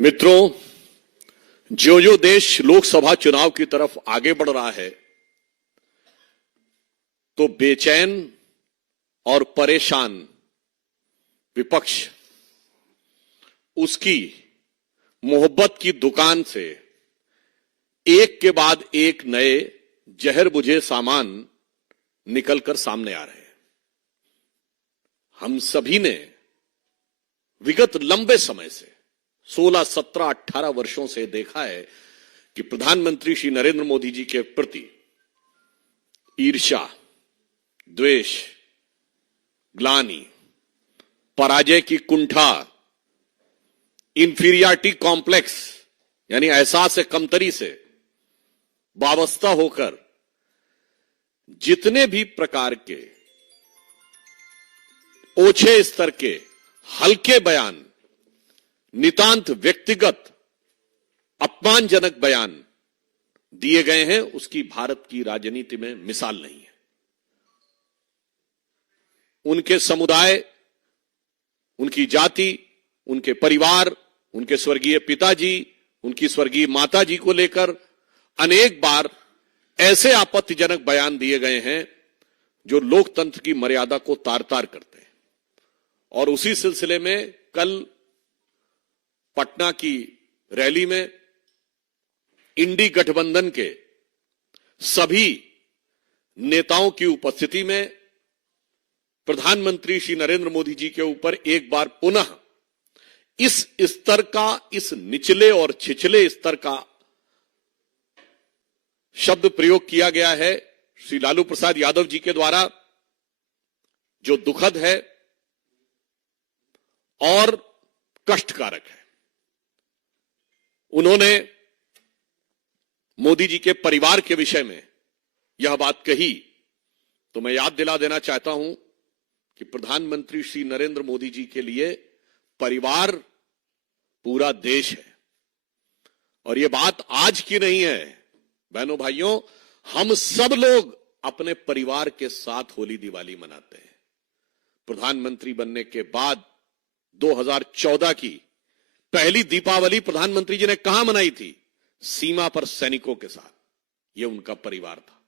मित्रों, जो जो देश लोकसभा चुनाव की तरफ आगे बढ़ रहा है तो बेचैन और परेशान विपक्ष उसकी मोहब्बत की दुकान से एक के बाद एक नए जहर बुझे सामान निकलकर सामने आ रहे हैं। हम सभी ने विगत लंबे समय से 16, 17, 18 वर्षों से देखा है कि प्रधानमंत्री श्री नरेंद्र मोदी जी के प्रति ईर्ष्या, द्वेष, ग्लानि, पराजय की कुंठा, इंफीरियरिटी कॉम्प्लेक्स यानी एहसास कमतरी से वाबस्ता होकर जितने भी प्रकार के ओछे स्तर के हल्के बयान, नितांत व्यक्तिगत अपमानजनक बयान दिए गए हैं, उसकी भारत की राजनीति में मिसाल नहीं है। उनके समुदाय, उनकी जाति, उनके परिवार, उनके स्वर्गीय पिताजी, उनकी स्वर्गीय माताजी को लेकर अनेक बार ऐसे आपत्तिजनक बयान दिए गए हैं जो लोकतंत्र की मर्यादा को तार तार करते हैं। और उसी सिलसिले में कल पटना की रैली में इंडी गठबंधन के सभी नेताओं की उपस्थिति में प्रधानमंत्री श्री नरेंद्र मोदी जी के ऊपर एक बार पुनः इस स्तर का, इस निचले और छिछले स्तर का शब्द प्रयोग किया गया है श्री लालू प्रसाद यादव जी के द्वारा, जो दुखद है और कष्टकारक है। उन्होंने मोदी जी के परिवार के विषय में यह बात कही तो मैं याद दिला देना चाहता हूं कि प्रधानमंत्री श्री नरेंद्र मोदी जी के लिए परिवार पूरा देश है। और यह बात आज की नहीं है बहनों भाइयों, हम सब लोग अपने परिवार के साथ होली दिवाली मनाते हैं। प्रधानमंत्री बनने के बाद 2014 की पहली दीपावली प्रधानमंत्री जी ने कहां मनाई थी? सीमा पर सैनिकों के साथ। यह उनका परिवार था।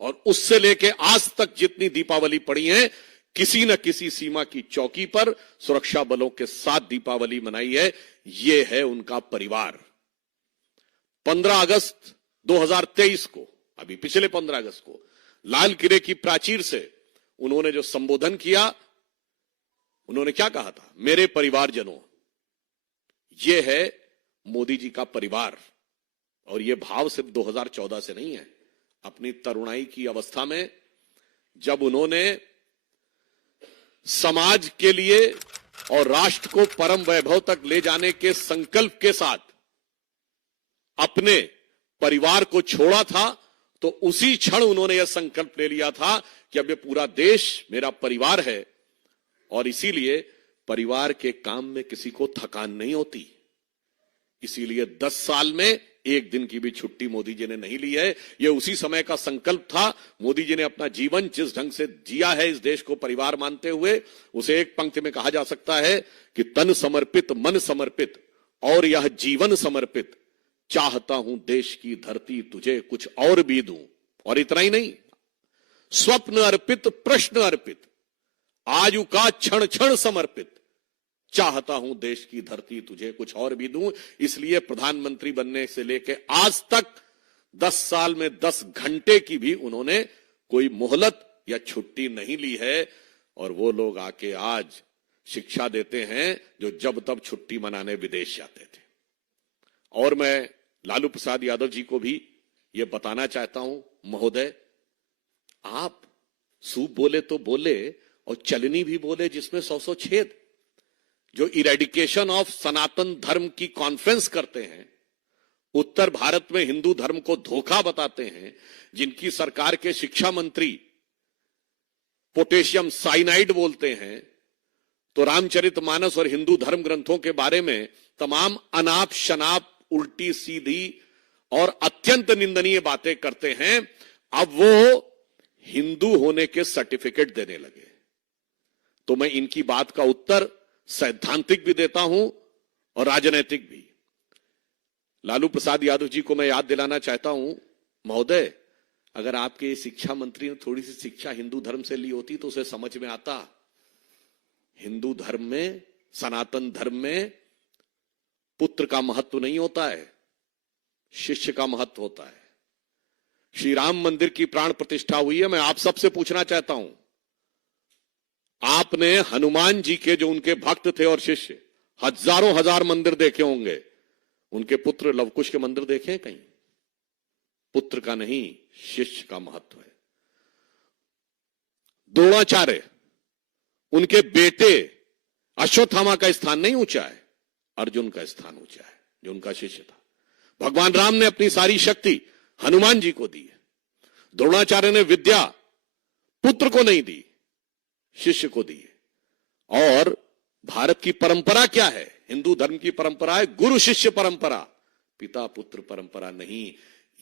और उससे लेके आज तक जितनी दीपावली पड़ी है, किसी न किसी सीमा की चौकी पर सुरक्षा बलों के साथ दीपावली मनाई है। यह है उनका परिवार। 15 अगस्त 2023 को, अभी पिछले 15 अगस्त को लाल किले की प्राचीर से उन्होंने जो संबोधन किया, उन्होंने क्या कहा था? मेरे परिवारजनों। यह है मोदी जी का परिवार। और यह भाव सिर्फ 2014 से नहीं है। अपनी तरुणाई की अवस्था में जब उन्होंने समाज के लिए और राष्ट्र को परम वैभव तक ले जाने के संकल्प के साथ अपने परिवार को छोड़ा था, तो उसी क्षण उन्होंने यह संकल्प ले लिया था कि अब यह पूरा देश मेरा परिवार है। और इसीलिए परिवार के काम में किसी को थकान नहीं होती। इसीलिए 10 साल में एक दिन की भी छुट्टी मोदी जी ने नहीं ली है। यह उसी समय का संकल्प था। मोदी जी ने अपना जीवन जिस ढंग से जिया है, इस देश को परिवार मानते हुए, उसे एक पंक्ति में कहा जा सकता है कि तन समर्पित, मन समर्पित और यह जीवन समर्पित, चाहता हूं देश की धरती तुझे कुछ और भी दूं। और इतना ही नहीं, स्वप्न अर्पित, प्रश्न अर्पित, आयु का क्षण क्षण समर्पित, चाहता हूं देश की धरती तुझे कुछ और भी दूं। इसलिए प्रधानमंत्री बनने से लेकर आज तक 10 साल में 10 घंटे की भी उन्होंने कोई मोहलत या छुट्टी नहीं ली है। और वो लोग आके आज शिक्षा देते हैं जो जब तब छुट्टी मनाने विदेश जाते थे। और मैं लालू प्रसाद यादव जी को भी ये बताना चाहता हूं, महोदय, आप सूप बोले तो बोले और चलनी भी बोले जिसमें 100 छेद। जो इरेडिकेशन ऑफ सनातन धर्म की कॉन्फ्रेंस करते हैं, उत्तर भारत में हिंदू धर्म को धोखा बताते हैं, जिनकी सरकार के शिक्षा मंत्री पोटेशियम साइनाइड बोलते हैं, तो रामचरितमानस और हिंदू धर्म ग्रंथों के बारे में तमाम अनाप शनाप, उल्टी सीधी और अत्यंत निंदनीय बातें करते हैं, अब वो हिंदू होने के सर्टिफिकेट देने लगे। तो मैं इनकी बात का उत्तर सैद्धांतिक भी देता हूं और राजनैतिक भी। लालू प्रसाद यादव जी को मैं याद दिलाना चाहता हूं, महोदय, अगर आपके शिक्षा मंत्री ने थोड़ी सी शिक्षा हिंदू धर्म से ली होती तो उसे समझ में आता। हिंदू धर्म में, सनातन धर्म में पुत्र का महत्व नहीं होता है, शिष्य का महत्व होता है। श्री राम मंदिर की प्राण प्रतिष्ठा हुई है। मैं आप सबसे पूछना चाहता हूं, आपने हनुमान जी के जो उनके भक्त थे और शिष्य, हजारों हजार मंदिर देखे होंगे, उनके पुत्र लवकुश के मंदिर देखे हैं कहीं? पुत्र का नहीं, शिष्य का महत्व है। द्रोणाचार्य, उनके बेटे अश्वत्थामा का स्थान नहीं ऊंचा है, अर्जुन का स्थान ऊंचा है, जो उनका शिष्य था। भगवान राम ने अपनी सारी शक्ति हनुमान जी को दी है। द्रोणाचार्य ने विद्या पुत्र को नहीं दी, शिष्य को दी है। और भारत की परंपरा क्या है? हिंदू धर्म की परंपरा है गुरु शिष्य परंपरा, पिता पुत्र परंपरा नहीं।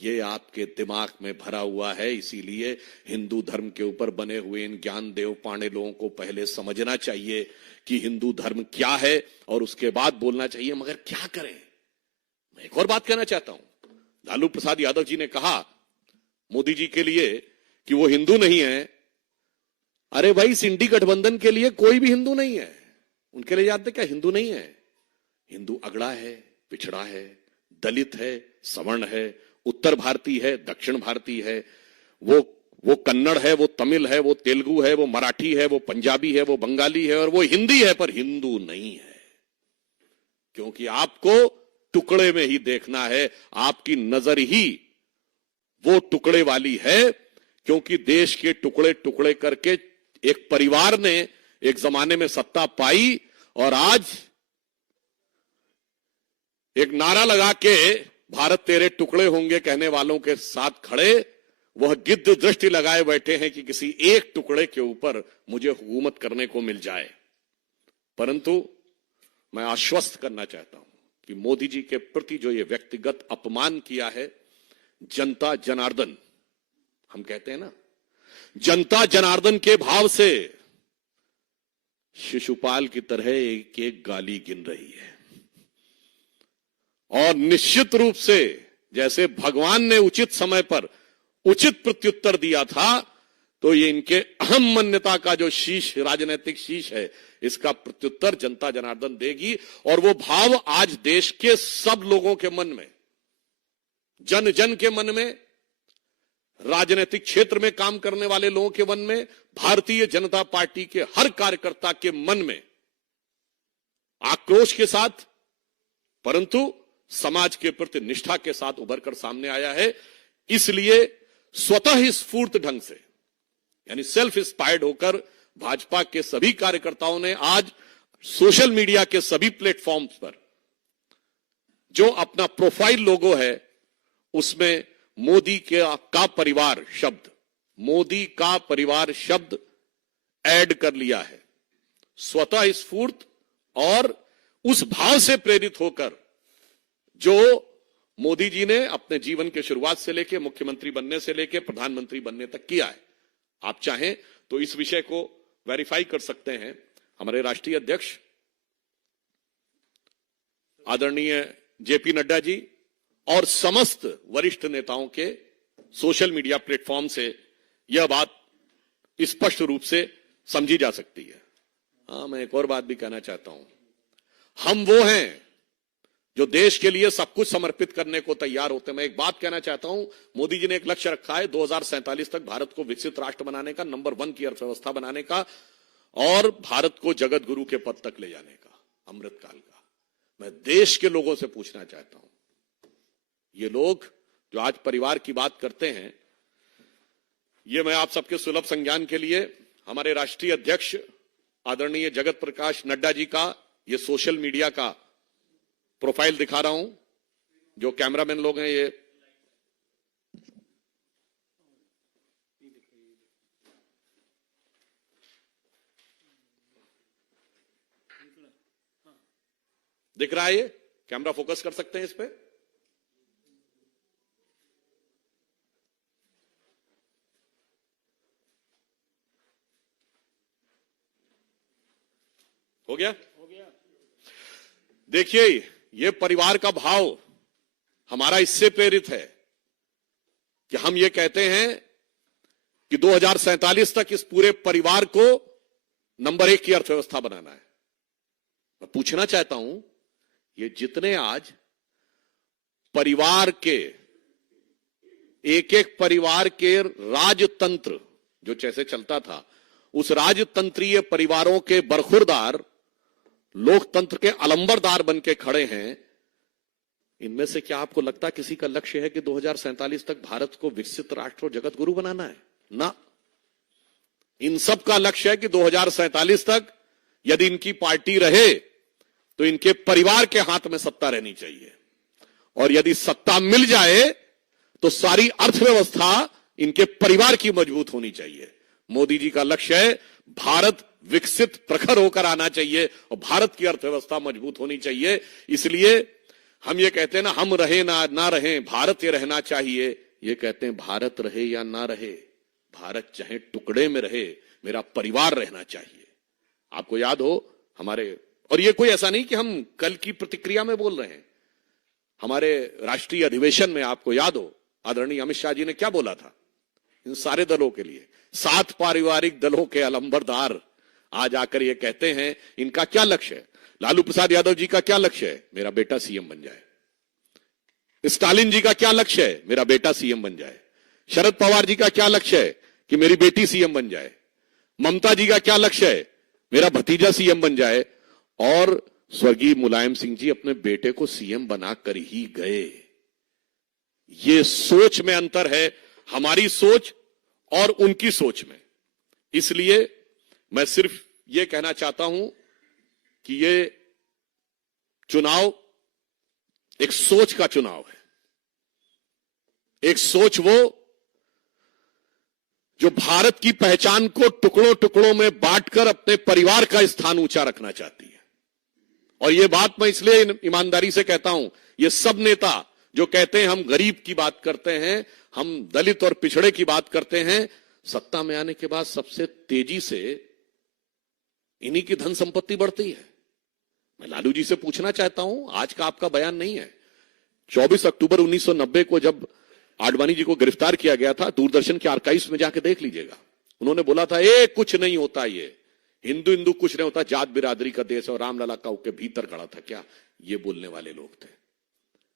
ये आपके दिमाग में भरा हुआ है, इसीलिए हिंदू धर्म के ऊपर बने हुए इन ज्ञान देव पांडे लोगों को पहले समझना चाहिए कि हिंदू धर्म क्या है और उसके बाद बोलना चाहिए। मगर क्या करें? मैं एक और बात कहना चाहता हूं। लालू प्रसाद यादव जी ने कहा मोदी जी के लिए कि वो हिंदू नहीं है। अरे भाई, सिंडी गठबंधन के लिए कोई भी हिंदू नहीं है। उनके लिए जानते क्या हिंदू नहीं है? हिंदू अगड़ा है, पिछड़ा है, दलित है, सवर्ण है, उत्तर भारतीय है, दक्षिण भारतीय है, वो कन्नड़ है, वो तमिल है, वो तेलुगु है, वो मराठी है, वो पंजाबी है, वो बंगाली है और वो हिंदी है, पर हिंदू नहीं है। क्योंकि आपको टुकड़े में ही देखना है, आपकी नजर ही वो टुकड़े वाली है। क्योंकि देश के टुकड़े टुकड़े करके एक परिवार ने एक जमाने में सत्ता पाई और आज एक नारा लगा के भारत तेरे टुकड़े होंगे कहने वालों के साथ खड़े वह गिद्ध दृष्टि लगाए बैठे हैं कि किसी एक टुकड़े के ऊपर मुझे हुकूमत करने को मिल जाए। परंतु मैं आश्वस्त करना चाहता हूं कि मोदी जी के प्रति जो ये व्यक्तिगत अपमान किया है, जनता जनार्दन हम कहते हैं ना, जनता जनार्दन के भाव से शिशुपाल की तरह एक एक गाली गिन रही है। और निश्चित रूप से जैसे भगवान ने उचित समय पर उचित प्रत्युत्तर दिया था, तो ये इनके अहम मान्यता का जो शीश, राजनीतिक शीश है, इसका प्रत्युत्तर जनता जनार्दन देगी। और वो भाव आज देश के सब लोगों के मन में, जन जन के मन में, राजनीतिक क्षेत्र में काम करने वाले लोगों के मन में, भारतीय जनता पार्टी के हर कार्यकर्ता के मन में आक्रोश के साथ, परंतु समाज के प्रति निष्ठा के साथ उभर कर सामने आया है। इसलिए स्वतः ही स्फूर्त ढंग से, यानी सेल्फ इंस्पायर्ड होकर भाजपा के सभी कार्यकर्ताओं ने आज सोशल मीडिया के सभी प्लेटफॉर्म्स पर जो अपना प्रोफाइल लोगो है उसमें मोदी का परिवार शब्द, मोदी का परिवार शब्द ऐड कर लिया है। स्वतः स्फूर्त और उस भाव से प्रेरित होकर जो मोदी जी ने अपने जीवन के शुरुआत से लेकर मुख्यमंत्री बनने से लेकर प्रधानमंत्री बनने तक किया है। आप चाहें तो इस विषय को वेरीफाई कर सकते हैं। हमारे राष्ट्रीय अध्यक्ष आदरणीय जेपी नड्डा जी और समस्त वरिष्ठ नेताओं के सोशल मीडिया प्लेटफॉर्म से यह बात स्पष्ट रूप से समझी जा सकती है। हां, मैं एक और बात भी कहना चाहता हूं। हम वो हैं जो देश के लिए सब कुछ समर्पित करने को तैयार होते हैं। मैं एक बात कहना चाहता हूं, मोदी जी ने एक लक्ष्य रखा है 2047 तक भारत को विकसित राष्ट्र बनाने का, नंबर 1 की अर्थव्यवस्था बनाने का और भारत को जगत गुरु के पद तक ले जाने का, अमृतकाल का। मैं देश के लोगों से पूछना चाहता हूं, ये लोग जो आज परिवार की बात करते हैं, ये मैं आप सबके सुलभ संज्ञान के लिए हमारे राष्ट्रीय अध्यक्ष आदरणीय जगत प्रकाश नड्डा जी का ये सोशल मीडिया का प्रोफाइल दिखा रहा हूं। जो कैमरामैन लोग हैं, ये दिख रहा है, ये कैमरा फोकस कर सकते हैं इस पे। हो गया? देखिए, ये परिवार का भाव हमारा इससे प्रेरित है कि हम ये कहते हैं कि 2047 तक इस पूरे परिवार को नंबर 1 की अर्थव्यवस्था बनाना है। मैं पूछना चाहता हूं, ये जितने आज परिवार के एक एक परिवार के राजतंत्र जो जैसे चलता था, उस राजतंत्रीय परिवारों के बरखुरदार लोकतंत्र के अलंबरदार बन के खड़े हैं, इनमें से क्या आपको लगता किसी का लक्ष्य है कि 2047 तक भारत को विकसित राष्ट्र और जगत गुरु बनाना है? ना, इन सब का लक्ष्य है कि 2047 तक यदि इनकी पार्टी रहे तो इनके परिवार के हाथ में सत्ता रहनी चाहिए, और यदि सत्ता मिल जाए तो सारी अर्थव्यवस्था इनके परिवार की मजबूत होनी चाहिए। मोदी जी का लक्ष्य है भारत विकसित प्रखर होकर आना चाहिए और भारत की अर्थव्यवस्था मजबूत होनी चाहिए। इसलिए हम ये कहते हैं ना, हम रहे ना रहे, भारत ये रहना चाहिए। ये कहते हैं भारत रहे या ना रहे, भारत चाहे टुकड़े में रहे, मेरा परिवार रहना चाहिए। आपको याद हो हमारे, और ये कोई ऐसा नहीं कि हम कल की प्रतिक्रिया में बोल रहे हैं, हमारे राष्ट्रीय अधिवेशन में आपको याद हो आदरणीय अमित शाह जी ने क्या बोला था इन सारे दलों के लिए। 7 पारिवारिक दलों के अलंबरदार आज आकर ये कहते हैं, इनका क्या लक्ष्य है? लालू प्रसाद यादव जी का क्या लक्ष्य है? मेरा बेटा सीएम बन जाए। स्टालिन जी का क्या लक्ष्य है? मेरा बेटा सीएम बन जाए। शरद पवार जी का क्या लक्ष्य है? कि मेरी बेटी सीएम बन जाए। ममता जी का क्या लक्ष्य है? मेरा भतीजा सीएम बन जाए। और स्वर्गीय मुलायम सिंह जी अपने बेटे को सीएम बनाकर ही गए। ये सोच में अंतर है, हमारी सोच और उनकी सोच में। इसलिए मैं सिर्फ ये कहना चाहता हूं कि ये चुनाव एक सोच का चुनाव है। एक सोच वो जो भारत की पहचान को टुकड़ों टुकड़ों में बांटकर अपने परिवार का स्थान ऊंचा रखना चाहती है। और ये बात मैं इसलिए ईमानदारी से कहता हूं, ये सब नेता जो कहते हैं हम गरीब की बात करते हैं, हम दलित और पिछड़े की बात करते हैं, सत्ता में आने के बाद सबसे तेजी से इन्हीं की धन संपत्ति बढ़ती है। मैं लालू जी से पूछना चाहता हूं, आज का आपका बयान नहीं है, 24 अक्टूबर 1990 को जब आडवाणी जी को गिरफ्तार किया गया था, दूरदर्शन के आर्काइव्स में जाके देख लीजिएगा। उन्होंने बोला था कुछ नहीं होता, ये हिंदू हिंदू कुछ नहीं होता, जात बिरादरी का देश और रामलला काऊ के भीतर खड़ा था। क्या ये बोलने वाले लोग थे?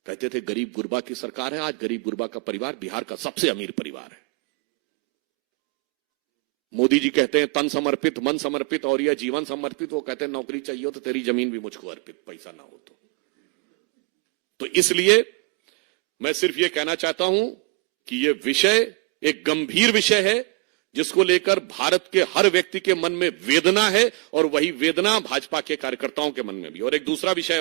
कहते थे गरीब गुरबा की सरकार है। आज गरीब गुरबा का परिवार बिहार का सबसे अमीर परिवार है। मोदी जी कहते हैं तन समर्पित, मन समर्पित और यह जीवन समर्पित। वो कहते हैं नौकरी चाहिए हो तो तेरी जमीन भी मुझको अर्पित, पैसा ना हो तो इसलिए मैं सिर्फ ये कहना चाहता हूं कि यह विषय एक गंभीर विषय है जिसको लेकर भारत के हर व्यक्ति के मन में वेदना है, और वही वेदना भाजपा के कार्यकर्ताओं के मन में भी। और एक दूसरा विषय